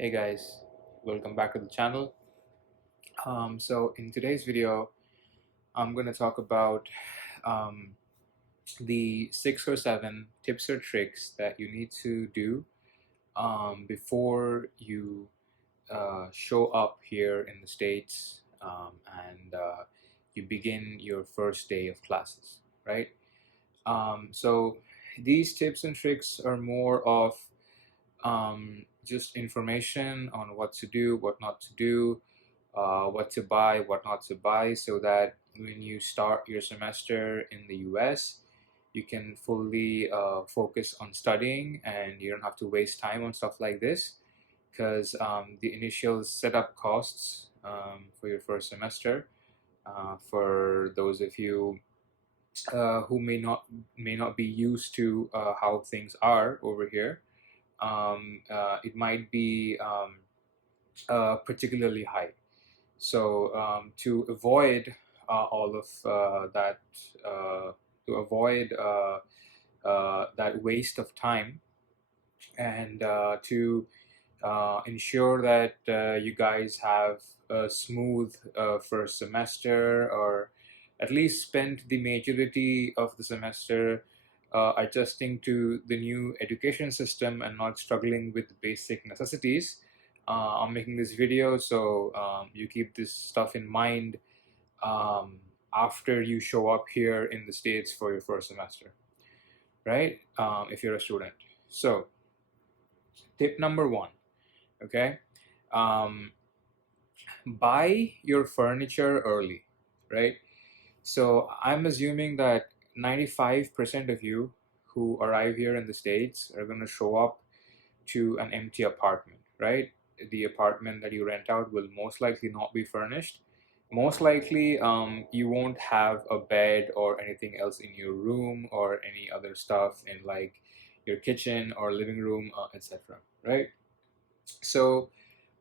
Hey guys, welcome back to the channel. So in today's video, I'm going to talk about um, the 6 or 7 tips or tricks that you need to do before you show up here in the States and you begin your first day of classes, right? So these tips and tricks are more of just information on what to do, what not to do, what to buy, what not to buy, so that when you start your semester in the US, you can fully focus on studying and you don't have to waste time on stuff like this because the initial setup costs for your first semester, for those of you who may not be used to how things are over here, it might be particularly high. So to avoid all of that, to avoid that waste of time, and to ensure that you guys have a smooth first semester, or at least spend the majority of the semester adjusting to the new education system and not struggling with basic necessities. I'm making this video so you keep this stuff in mind um, after you show up here in the States for your first semester, right? If you're a student. So, tip number one, okay? Um, buy your furniture early, right? So I'm assuming that 95% of you who arrive here in the States are going to show up to an empty apartment, right? The apartment that you rent out will most likely not be furnished. Most likely, you won't have a bed or anything else in your room or any other stuff in like your kitchen or living room, etc. Right? So,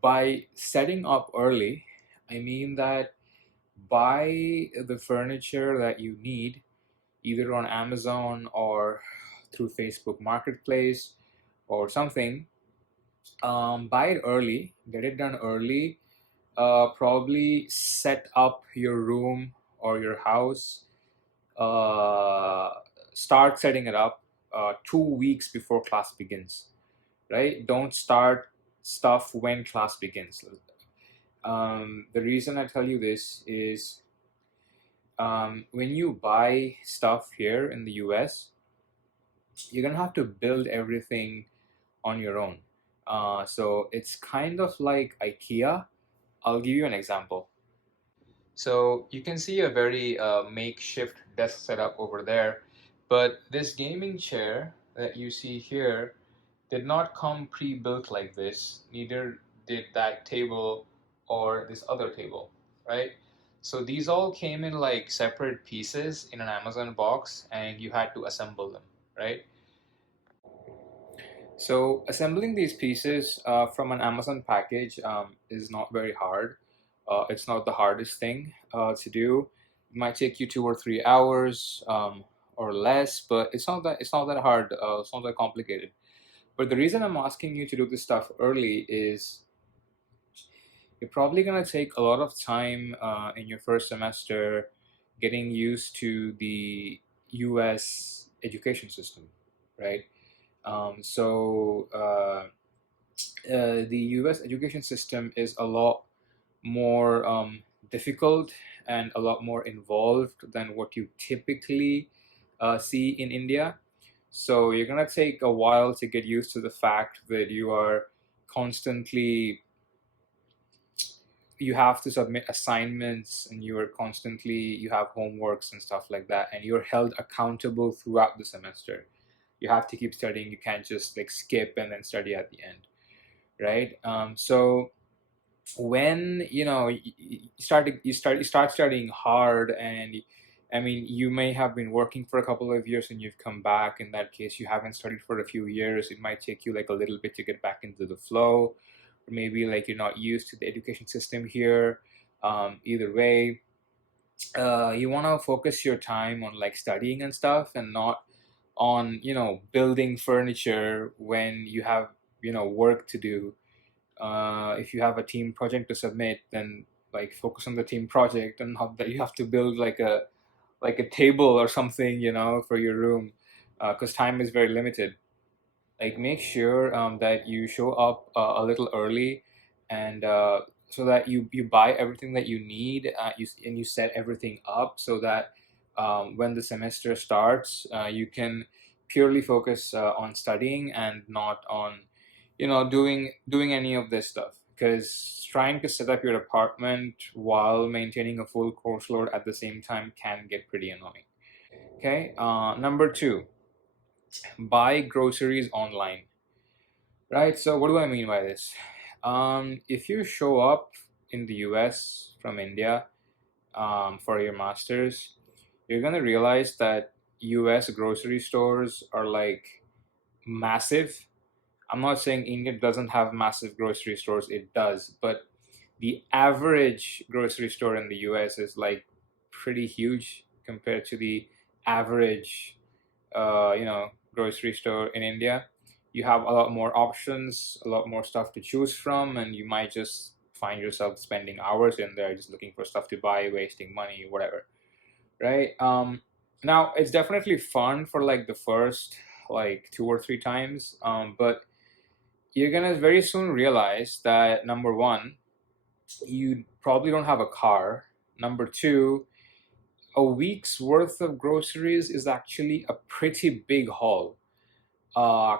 by setting up early, I mean that buy the furniture that you need either on Amazon or through Facebook Marketplace or something. Buy it early, get it done early. Probably set up your room or your house. Uh, Start setting it up 2 weeks before class begins, right? Don't start stuff when class begins. The reason I tell you this is when you buy stuff here in the US, you're gonna have to build everything on your own. So it's kind of like IKEA. I'll give you an example. So you can see a very makeshift desk setup over there, but this gaming chair that you see here did not come pre-built like this, neither did that table or this other table, right? So these all came in like separate pieces in an Amazon box and you had to assemble them, right? So assembling these pieces from an Amazon package is not very hard. It's not the hardest thing to do. It might take you 2 or 3 hours or less, but it's not that hard. It's not that complicated. But the reason I'm asking you to do this stuff early is you're probably gonna take a lot of time in your first semester getting used to the U.S. education system, right? The US education system is a lot more difficult and a lot more involved than what you typically see in India. So you're going to take a while to get used to the fact that you have to submit assignments and you have homeworks and stuff like that, and you're held accountable throughout the semester. You have to keep studying. You can't just like skip and then study at the end, right? So when you start studying hard, and I mean you may have been working for a couple of years and you've come back. In that case, you haven't studied for a few years. It might take you like a little bit to get back into the flow, or maybe like you're not used to the education system here. Either way, you want to focus your time on like studying and stuff, and not on building furniture when you have work to do If you have a team project to submit, then like focus on the team project, and not that you have to build like a table or something, for your room, because time is very limited. Like make sure that you show up a little early, and so that you buy everything that you need, and you set everything up so that when the semester starts, you can purely focus on studying and not on doing any of this stuff, because trying to set up your apartment while maintaining a full course load at the same time can get pretty annoying. Okay, number two, buy groceries online. Right, so what do I mean by this? If you show up in the US from India for your master's, you're gonna realize that US grocery stores are like massive. I'm not saying India doesn't have massive grocery stores, it does, but the average grocery store in the US is like pretty huge compared to the average grocery store in India. You have a lot more options, a lot more stuff to choose from, and you might just find yourself spending hours in there just looking for stuff to buy, wasting money, whatever. Right? Now it's definitely fun for like the first like 2 or 3 times, but you're gonna very soon realize that number one, you probably don't have a car. Number two, a week's worth of groceries is actually a pretty big haul.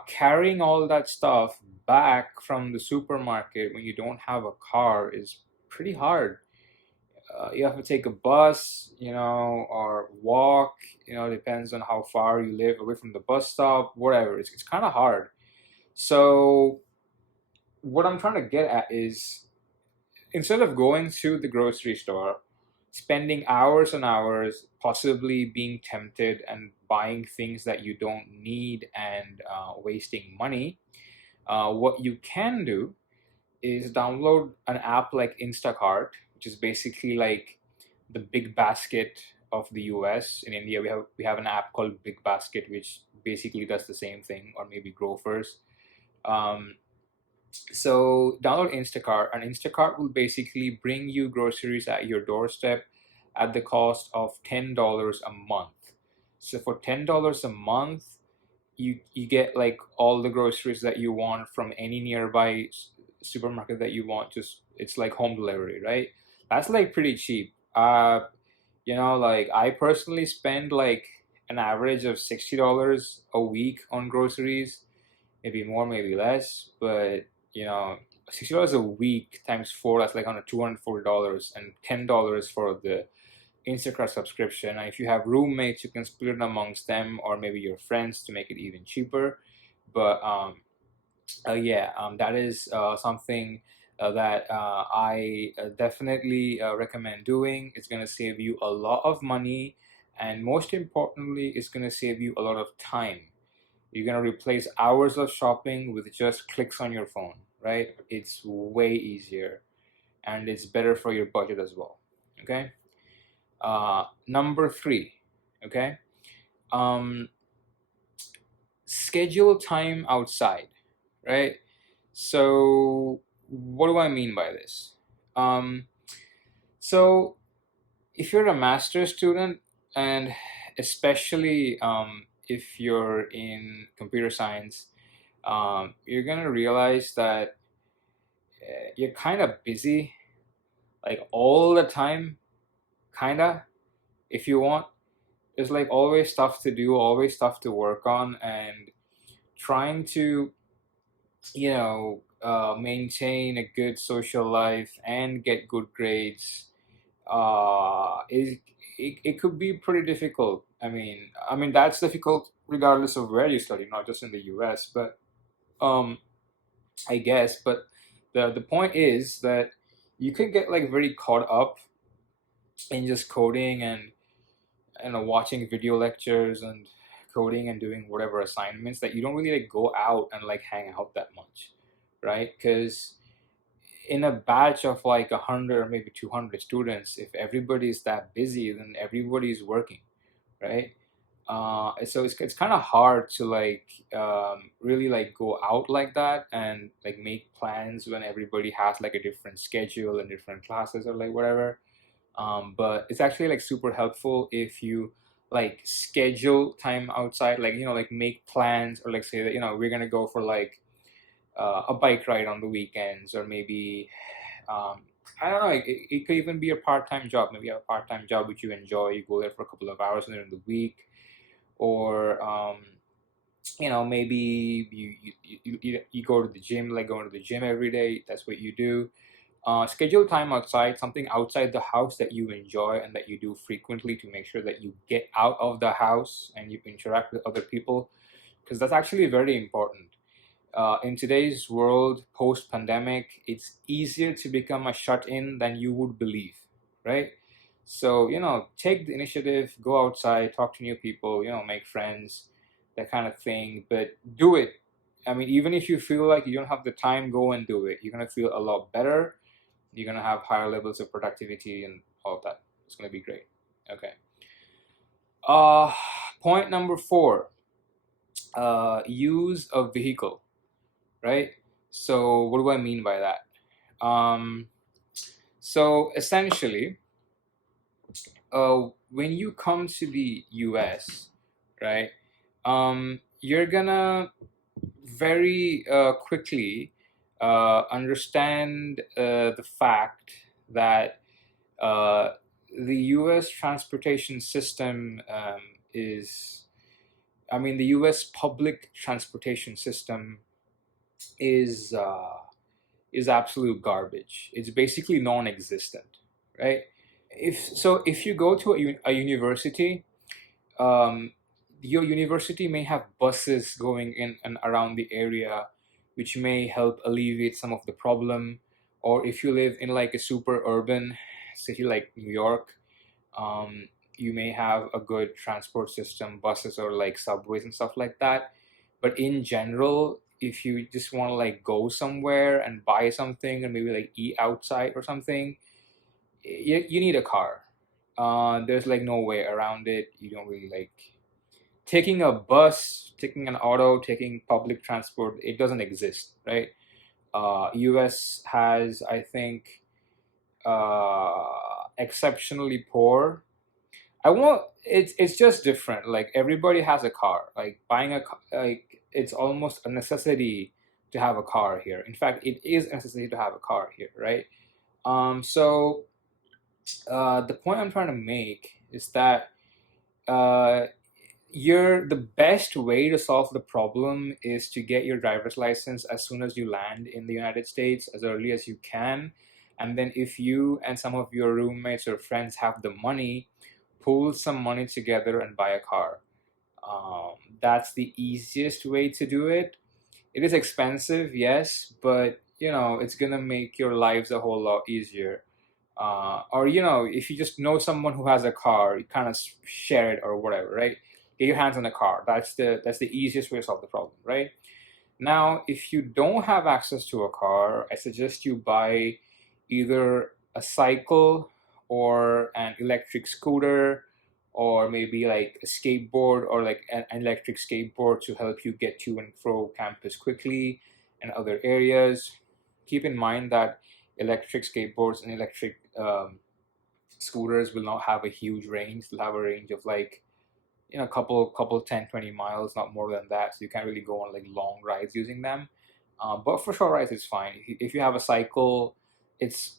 Carrying all that stuff back from the supermarket when you don't have a car is pretty hard. You have to take a bus, or walk, depends on how far you live away from the bus stop, whatever. It's kind of hard. So, what I'm trying to get at is, instead of going to the grocery store, spending hours and hours, possibly being tempted and buying things that you don't need, and wasting money, what you can do is download an app like Instacart, which is basically like the Big Basket of the US. In India, we have an app called Big Basket, which basically does the same thing, or maybe Grofers. Um, so download Instacart, and Instacart will basically bring you groceries at your doorstep at the cost of $10 a month. So for $10 a month, you get like all the groceries that you want from any nearby supermarket that you want. Just it's like home delivery, right? That's like pretty cheap. Like I personally spend like an average of $60 a week on groceries, maybe more, maybe less, but $60 a week times four, that's like on $240, and $10 for the Instacart subscription. And if you have roommates, you can split it amongst them or maybe your friends to make it even cheaper. But yeah, that is something that I definitely recommend doing. It's going to save you a lot of money, and most importantly, it's going to save you a lot of time. You're going to replace hours of shopping with just clicks on your phone, right? It's way easier, and it's better for your budget as well. Okay. Number three, okay. Um, Schedule time outside, right? So, what do I mean by this? Um, so, if you're a master's student, and especially if you're in computer science, you're gonna realize that you're kind of busy, like all the time, kinda. If you want, there's like always stuff to do, always stuff to work on, and trying to, maintain a good social life and get good grades is it could be pretty difficult. I mean that's difficult regardless of where you study, not just in the US, but um I guess. But the point is that you could get like very caught up in just coding and watching video lectures and coding and doing whatever assignments, that you don't really like go out and like hang out that much, right? Because in a batch of like 100 or maybe 200 students, if everybody's that busy, then everybody's working, right? So it's kind of hard to like really like go out like that and like make plans when everybody has like a different schedule and different classes or like whatever. But it's actually like super helpful if you like schedule time outside, like like make plans, or like say that we're gonna go for like a bike ride on the weekends, or maybe um, I don't know, it could even be a part-time job. Maybe you have a part-time job which you enjoy, you go there for a couple of hours during the week. Or maybe you go to the gym, like going to the gym every day, that's what you do. Schedule time outside, something outside the house that you enjoy and that you do frequently, to make sure that you get out of the house and you interact with other people, because that's actually very important. In today's world, post pandemic, it's easier to become a shut in than you would believe, right? So, take the initiative, go outside, talk to new people, make friends, that kind of thing, but do it. I mean, even if you feel like you don't have the time, go and do it. You're going to feel a lot better. You're going to have higher levels of productivity and all of that. It's going to be great. Okay. Uh, Point number 4, use a vehicle, right? So, what do I mean by that? So, essentially, when you come to the US, right, you're gonna very quickly understand the fact that uh, the US transportation system is, I mean, the US public transportation system is is absolute garbage. It's basically non-existent, right? If you go to a university, um, your university may have buses going in and around the area, which may help alleviate some of the problem. Or if you live in like a super urban city like New York, um, you may have a good transport system, buses or like subways and stuff like that. But in general, if you just want to like go somewhere and buy something and maybe like eat outside or something, you need a car. There's like no way around it. You don't really like taking a bus, taking an auto, taking public transport. It doesn't exist, right? US has, I think, exceptionally poor. I want it's just different. Like everybody has a car. Like buying a like it's almost a necessity to have a car here. In fact, it is a necessity to have a car here, right? So the point I'm trying to make is that uh, the best way to solve the problem is to get your driver's license as soon as you land in the United States, as early as you can. And then if you and some of your roommates or friends have the money, pool some money together and buy a car. That's the easiest way to do it. It is expensive, yes, but it's gonna make your lives a whole lot easier. Or if you just know someone who has a car, you kind of share it or whatever, right? Get your hands on a car. That's the easiest way to solve the problem, right? Now, if you don't have access to a car, I suggest you buy either a cycle or an electric scooter, or maybe like a skateboard, or like an electric skateboard to help you get to and fro campus quickly and other areas. Keep in mind that electric skateboards and electric scooters will not have a huge range. They'll have a range of like a couple 10-20 miles, not more than that, so you can't really go on like long rides using them. But for short rides it's fine. If you have a cycle, it's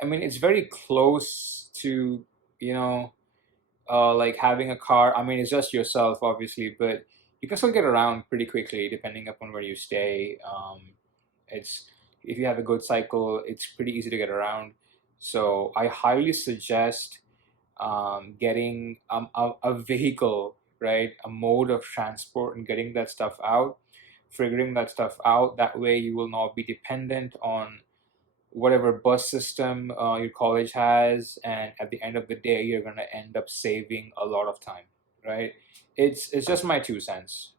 I mean it's very close to you know like having a car. I mean, it's just yourself obviously, but you can still get around pretty quickly depending upon where you stay. It's If you have a good cycle, it's pretty easy to get around. So I highly suggest getting a vehicle, right? A mode of transport, and getting that stuff out, figuring that stuff out. That way, you will not be dependent on whatever bus system your college has, and at the end of the day, you're gonna end up saving a lot of time, right? It's just my 2 cents.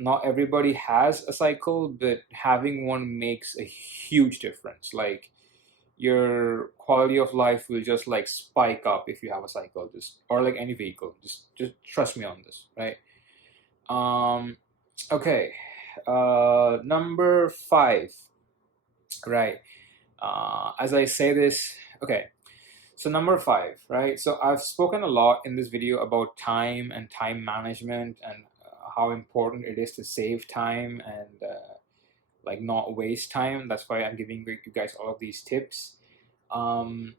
Not everybody has a cycle, but having one makes a huge difference. Like your quality of life will just like spike up if you have a cycle, just or like any vehicle. Just trust me on this, right? Um, okay. Number five, right? As I say this, okay. So number five, right? So I've spoken a lot in this video about time and time management and how important it is to save time and like not waste time. That's why I'm giving you guys all of these tips. Um,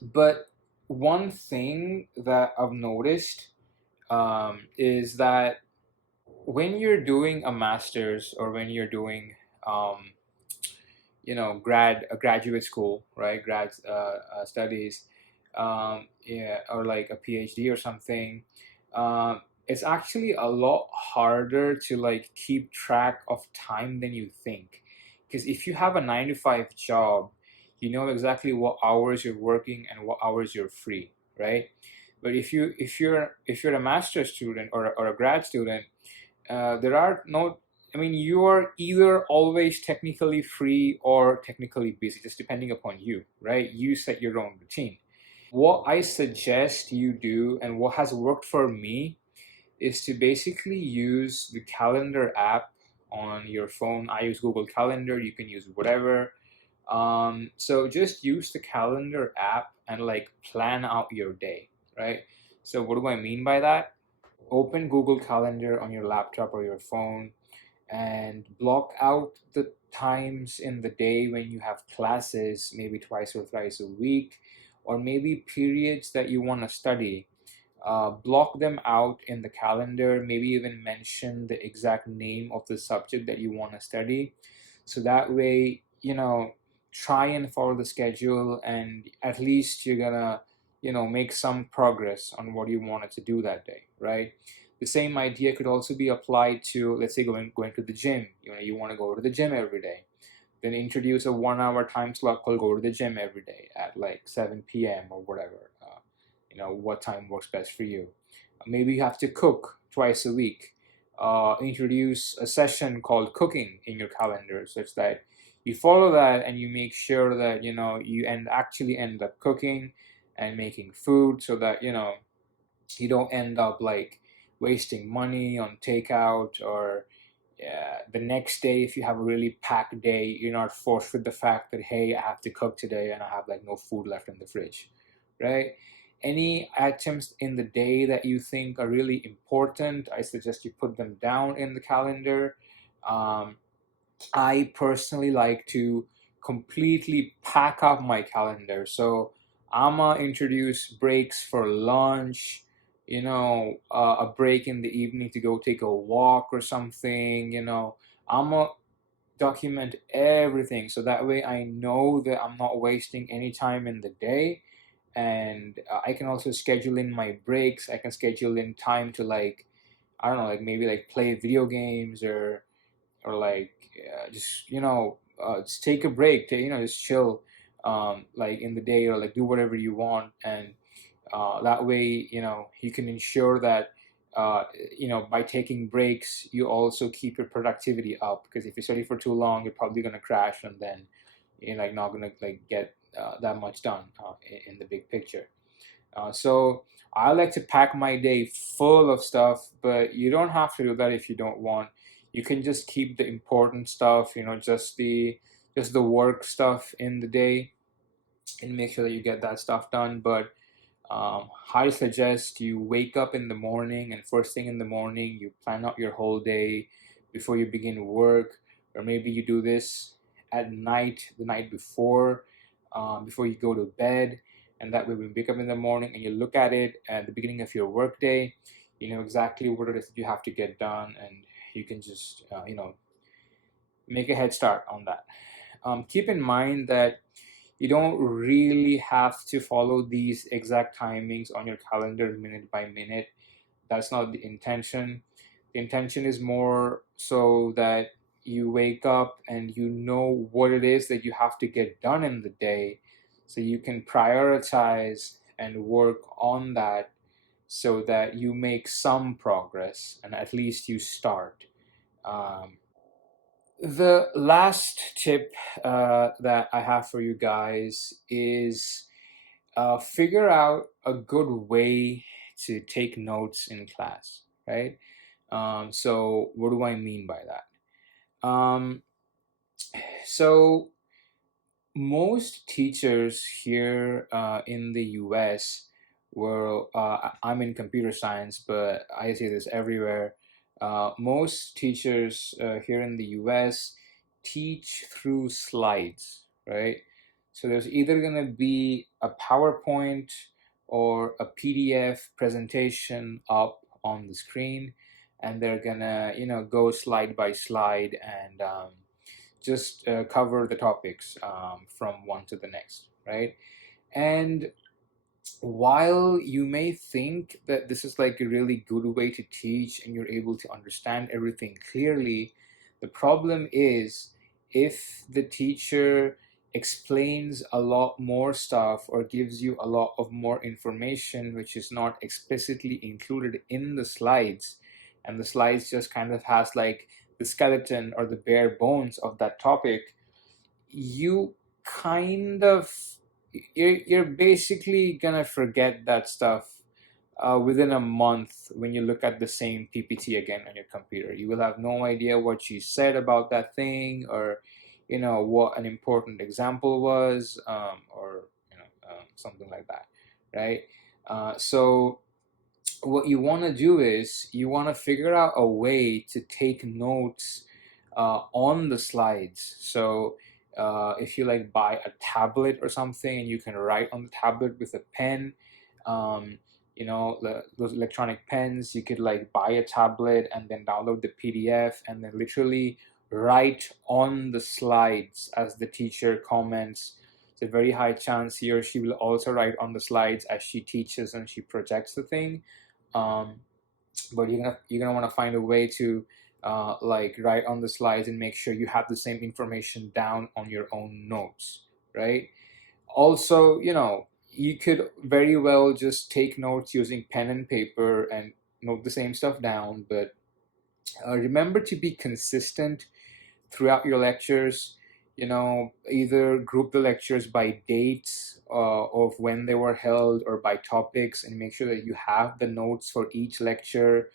but one thing that I've noticed is that when you're doing a master's or when you're doing um, a graduate school, right, studies, yeah, or like a PhD or something, it's actually a lot harder to like keep track of time than you think, because if you have a 9 to 5 job, you know exactly what hours you're working and what hours you're free, right? But if you're a master's student or a grad student, there are no, I mean, you are either always technically free or technically busy, just depending upon you, right? You set your own routine. What I suggest you do and what has worked for me is to basically use the calendar app on your phone. I use Google Calendar, you can use whatever. So just use the calendar app and like plan out your day, right? So what do I mean by that? Open Google Calendar on your laptop or your phone and block out the times in the day when you have classes, maybe twice or thrice a week, or maybe periods that you want to study. Block them out in the calendar, maybe even mention the exact name of the subject that you want to study. So that way, try and follow the schedule, and at least you're gonna, make some progress on what you wanted to do that day, right? The same idea could also be applied to, let's say, going to the gym. You want to go to the gym every day. Then introduce a 1 hour time slot called go to the gym every day at like 7 p.m. or whatever. What time works best for you. Maybe you have to cook twice a week. Introduce a session called cooking in your calendar, such that you follow that and you make sure that you actually end up cooking and making food, so that you don't end up like wasting money on takeout, or yeah, the next day if you have a really packed day, you're not forced with the fact that, hey, I have to cook today and I have like no food left in the fridge, right? Any items in the day that you think are really important, I suggest you put them down in the calendar. um, I personally like to completely pack up my calendar. So I'ma introduce breaks for lunch, a break in the evening to go take a walk or something. I'ma document everything so that way I know that I'm not wasting any time in the day. And I can also schedule in my breaks. I can schedule in time to like, I don't know, like maybe like play video games, or like just just take a break to just chill, like in the day, or like do whatever you want. And that way you can ensure that uh, by taking breaks you also keep your productivity up, because if you study for too long you're probably going to crash, and then you're like not going to like get that much done in the big picture. So I like to pack my day full of stuff, but you don't have to do that if you don't want. You can just keep the important stuff, just the work stuff in the day, and make sure that you get that stuff done. But I suggest you wake up in the morning, and first thing in the morning you plan out your whole day before you begin work, or maybe you do this at night, the night before you go to bed. And that way when you wake up in the morning and you look at it at the beginning of your work day, you know exactly what it is that you have to get done, and you can just make a head start on that. Keep in mind that you don't really have to follow these exact timings on your calendar minute by minute. That's not the intention. The intention is more so that you wake up and you know what it is that you have to get done in the day, so you can prioritize and work on that, so that you make some progress and at least you start. Um, The last tip that I have for you guys is figure out a good way to take notes in class, right? So what do I mean by that? So most teachers here in the US, where I'm in computer science, but I see this everywhere. Most teachers here in the US teach through slides, right? So there's either going to be a PowerPoint or a PDF presentation up on the screen, and they're gonna, go slide by slide and just cover the topics from one to the next, right? And while you may think that this is like a really good way to teach and you're able to understand everything clearly, the problem is if the teacher explains a lot more stuff or gives you a lot of more information which is not explicitly included in the slides, and the slides just kind of has like the skeleton or the bare bones of that topic, you kind of you're basically gonna forget that stuff within a month. When you look at the same PPT again on your computer, you will have no idea what she said about that thing, or what an important example was, or something like that, right? So what you want to do is you want to figure out a way to take notes on the slides. So if you like buy a tablet or something and you can write on the tablet with a pen, um, those electronic pens, you could like buy a tablet and then download the PDF and then literally write on the slides as the teacher comments. It's a very high chance he or she will also write on the slides as she teaches and she projects the thing. um, but you're gonna want to find a way to like write on the slides and make sure you have the same information down on your own notes, right? Also, you could very well just take notes using pen and paper and note the same stuff down, but remember to be consistent throughout your lectures. Either group the lectures by dates of when they were held or by topics, and make sure that you have the notes for each lecture.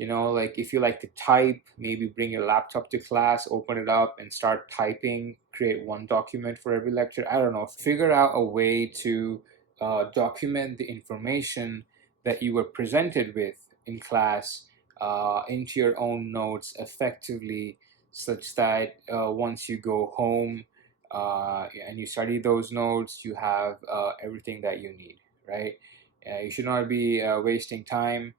Like if you like to type, maybe bring your laptop to class, open it up and start typing, create one document for every lecture. I don't know, figure out a way to document the information that you were presented with in class into your own notes effectively, such that once you go home and you study those notes, you have everything that you need, right? You should not be wasting time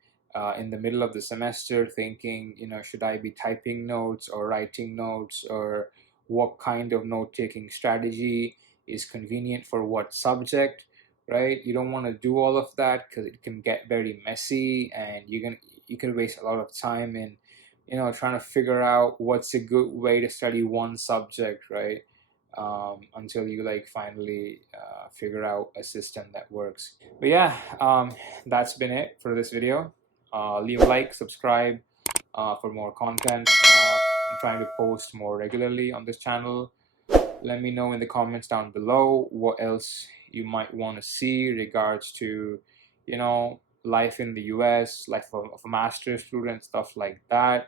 in the middle of the semester thinking, should I be typing notes or writing notes, or what kind of note taking strategy is convenient for what subject, right? You don't want to do all of that because it can get very messy, and you can waste a lot of time in trying to figure out what's a good way to study one subject, right? Until you like finally figure out a system that works. But yeah, that's been it for this video. Leave a like, subscribe for more content. I'm trying to post more regularly on this channel. Let me know in the comments down below what else you might want to see regards to, life in the US, life of a master's student, stuff like that.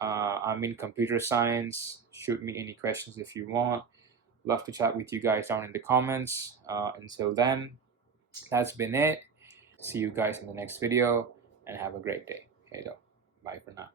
I'm in computer science. Shoot me any questions if you want. Love to chat with you guys down in the comments. Until then, that's been it. See you guys in the next video and have a great day. Okay, though. Bye for now.